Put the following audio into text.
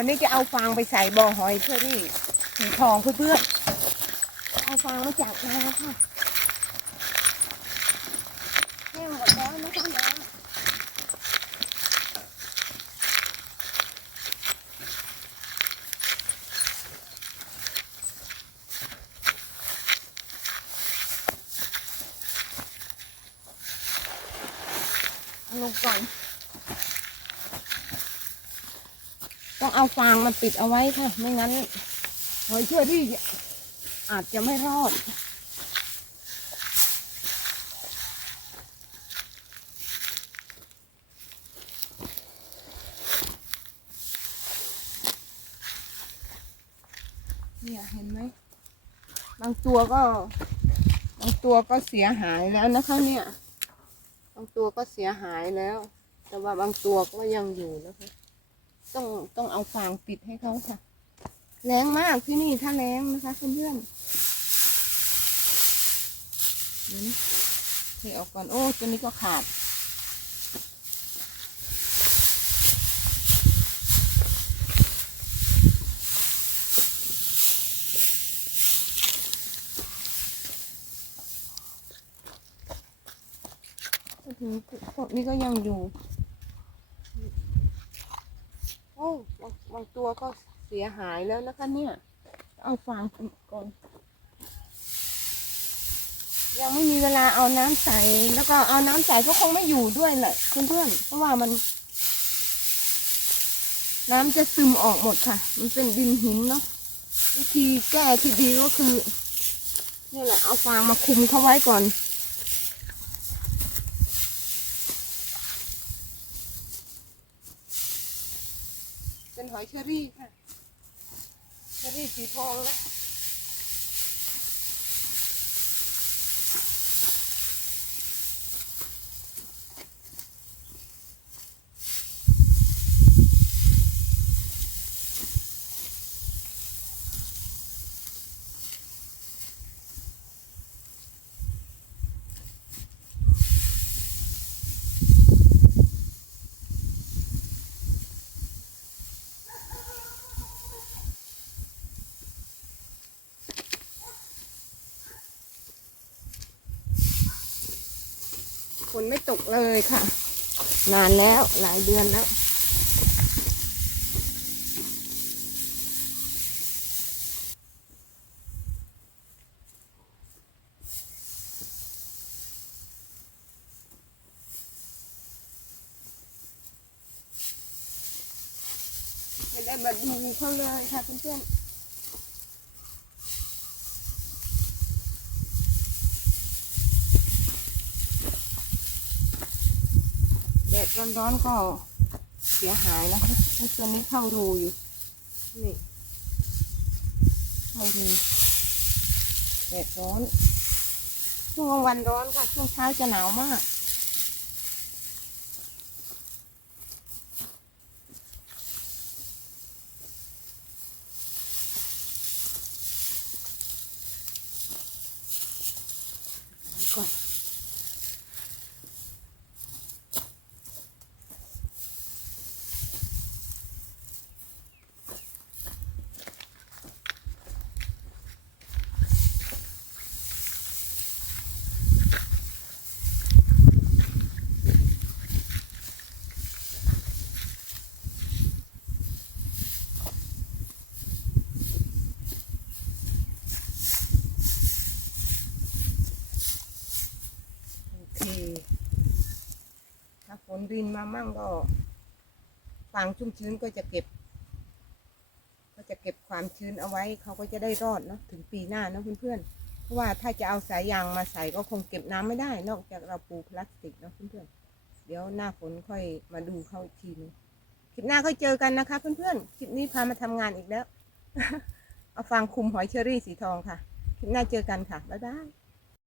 วันนี้จะเอาฟางไปใส่บ่อหอยเชอรี่สีทองเพื่อนๆเอาฟางมาจากนาค่ะแห้งหมดแล้วนะคะน้อาลงก่อน ต้องเอาฟางมาปิดเอาไว้ค่ะ ไม่งั้นหอยเชอรี่อาจจะไม่รอด เนี่ยเห็นไหม บางตัวก็ บางตัวก็เสียหายแล้วนะคะเนี่ย บางตัวก็เสียหายแล้ว แต่ว่าบางตัวก็ยังอยู่นะคะ ต้องต้องเอาฟางปิดให้เขาค่ะ แรงมากที่นี่ถ้าแรงนะคะเพื่อนๆเดี๋ยวนะเทออกก่อน โอ้ตัวนี้ก็ขาดพวกนี้ก็ยังอยู่ โอ้บางบางตัวก็เสียหายแล้วนะคะเนี่ย เอาฟางก่อน ยังไม่มีเวลาเอาน้ำใส่แล้วก็เอาน้ำใส่ก็คงไม่อยู่ด้วยแหละเพื่อนๆเพราะว่ามัน น้ำจะซึมออกหมดค่ะ มันเป็นดินหินเนาะวิธีแก้ที่ดีก็คือนี่แหละเอาฟางมาคุมเขาไว้ก่อน เป็นห อยเชอรี่ค่ะเชอรี่สีทองแล้ว ฝนไม่ตกเลยค่ะ นานแล้วหลายเดือนแล้วไม่ได้มาดูเขาเลยค่ะเพื่อนๆ แดดร้อนๆก็เสียหายนะคะตัวนี้เข้ารูอยู่ นี่เข้ารูแดดร้อน ช่วงกลางวันร้อนค่ะ ช่วงเช้าจะหนาวมากก่อน โอเค ถ้า ฝนรินมามั่งก็ฟางชุ่มชื้นก็จะเก็บ ก็จะเก็บความชื้นเอาไว้เขาก็จะได้รอดเนาะถึงปีหน้าเนาะเพื่อนๆเพราะว่าถ้าจะเอาสายยางมาใส่ก็คงเก็บน้ำไม่ได้ นอกจากเราปูพลาสติกเนาะเพื่อนๆเดี๋ยวหน้าฝนค่อยมาดูเขาอีกทีนึงคลิปหน้าค่อยเจอกันนะคะ เพื่อนๆคลิปนี้พามาทำงานอีกแล้ว เอาฟางคุมหอยเชอรี่สีทองค่ะ คลิปหน้าเจอกันค่ะบ๊ายบาย